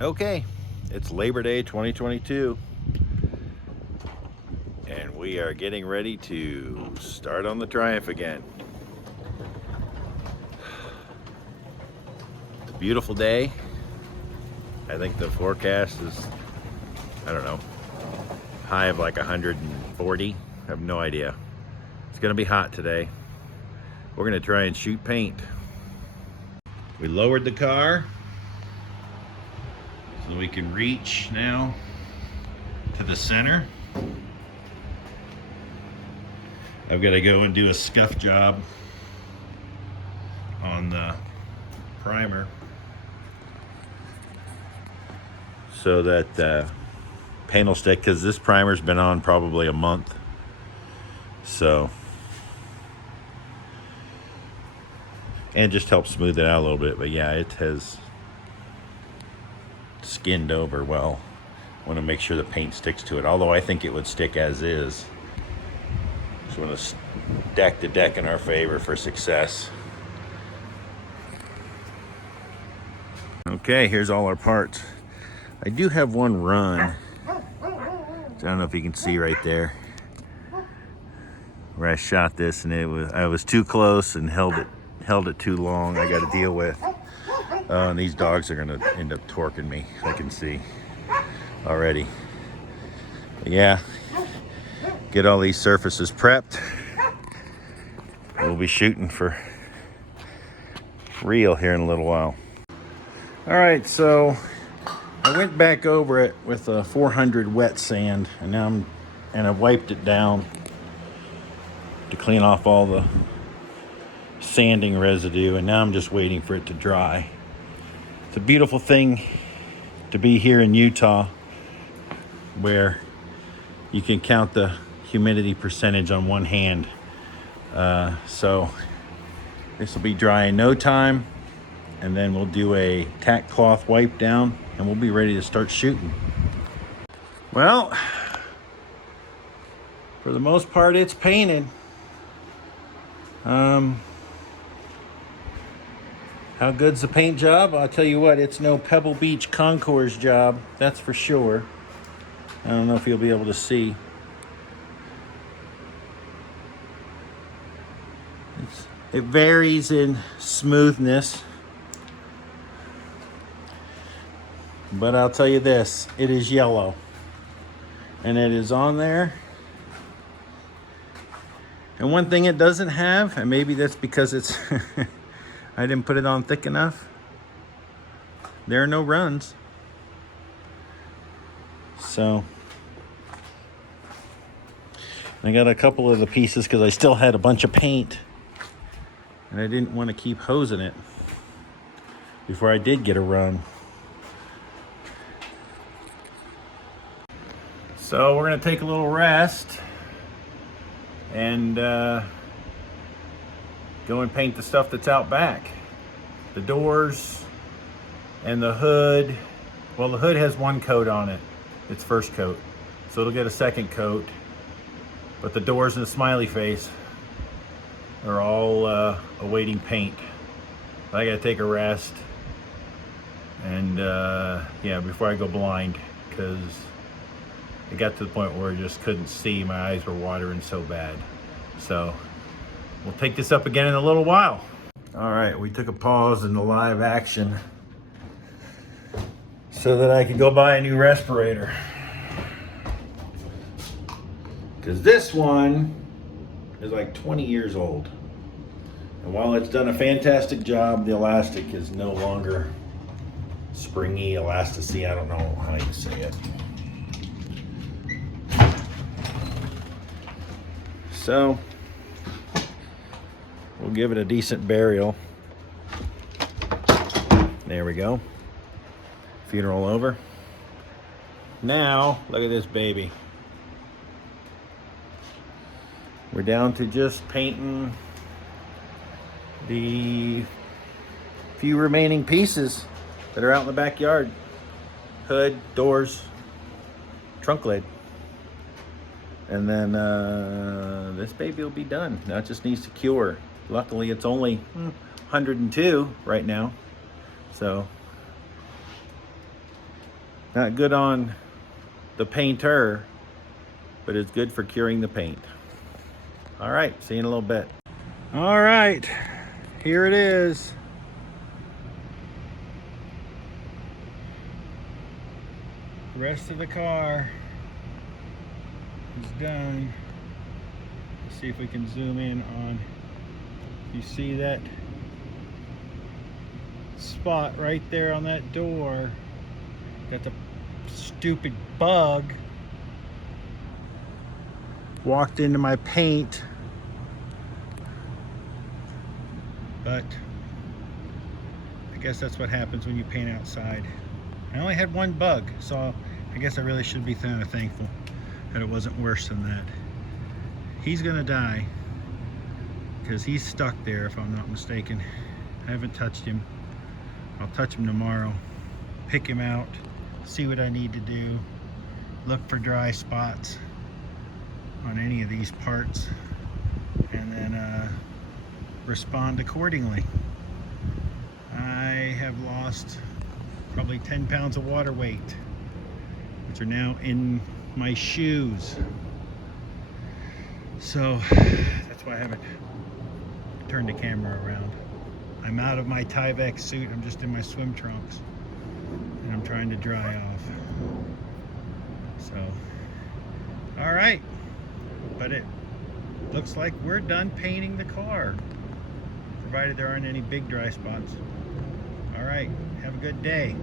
Okay, it's Labor Day 2022, and we are getting ready to start on the Triumph again. It's a beautiful day. I think the forecast is, I don't know, high of like 140. I have no idea. It's gonna be hot today. We're gonna try and shoot paint. We lowered the car so we can reach now to the center. I've got to go and do a scuff job on the primer so that the paint will stick, because this primer's been on probably a month. So, and just helps smooth it out a little bit. But yeah, it has skinned over well. I want to make sure the paint sticks to it, although I think it would stick as is. So I'm going to stack the deck in our favor for success. Okay, here's all our parts. I do have one run. I don't know if you can see right there where I shot this, and I was too close and held it too long. I got to deal with. And these dogs are going to end up torquing me. I can see already. But yeah, get all these surfaces prepped. We'll be shooting for real here in a little while. All right, so I went back over it with a 400 wet sand, and I've wiped it down to clean off all the sanding residue, and now I'm just waiting for it to dry. It's a beautiful thing to be here in Utah, where you can count the humidity percentage on one hand. So this will be dry in no time, and then we'll do a tack cloth wipe down, and we'll be ready to start shooting. Well, for the most part, it's painted. How good's the paint job? I'll tell you what, it's no Pebble Beach Concours job, that's for sure. I don't know if you'll be able to see. It varies in smoothness, but I'll tell you this, it is yellow, and it is on there. And one thing it doesn't have, and maybe that's because it's I didn't put it on thick enough, there are no runs. So I got a couple of the pieces because I still had a bunch of paint, and I didn't want to keep hosing it before I did get a run. So we're going to take a little rest and go and paint the stuff that's out back. The doors and the hood. Well, the hood has one coat on it. It's first coat. So it'll get a second coat. But the doors and the smiley face are all awaiting paint. I gotta take a rest. And yeah, before I go blind, because it got to the point where I just couldn't see. My eyes were watering so bad. So we'll take this up again in a little while. All right, we took a pause in the live action so that I could go buy a new respirator. Because this one is like 20 years old. And while it's done a fantastic job, the elastic is no longer springy, elasticity, I don't know how you say it. So we'll give it a decent burial. There we go. Funeral over. Now, look at this baby. We're down to just painting the few remaining pieces that are out in the backyard. Hood, doors, trunk lid. And then this baby will be done. Now it just needs to cure. Luckily it's only 102 right now. So Not good on the painter, but it's good for curing the paint. All right, see you in a little bit. All right, here it is. The rest of the car is done. Let's see if we can zoom in on, you see that spot right there on that door? Got the stupid bug walked into my paint, but I guess that's what happens when you paint outside. I only had one bug, so I guess I really should be kind of thankful that it wasn't worse than that. He's gonna die because he's stuck there, if I'm not mistaken. I haven't touched him. I'll touch him tomorrow, pick him out, see what I need to do, look for dry spots on any of these parts, and then respond accordingly. I have lost probably 10 pounds of water weight, which are now in my shoes. So that's why I haven't turned the camera around. I'm out of my Tyvek suit. I'm just in my swim trunks, and I'm trying to dry off. So, all right, but it looks like we're done painting the car, provided there aren't any big dry spots. All right, have a good day.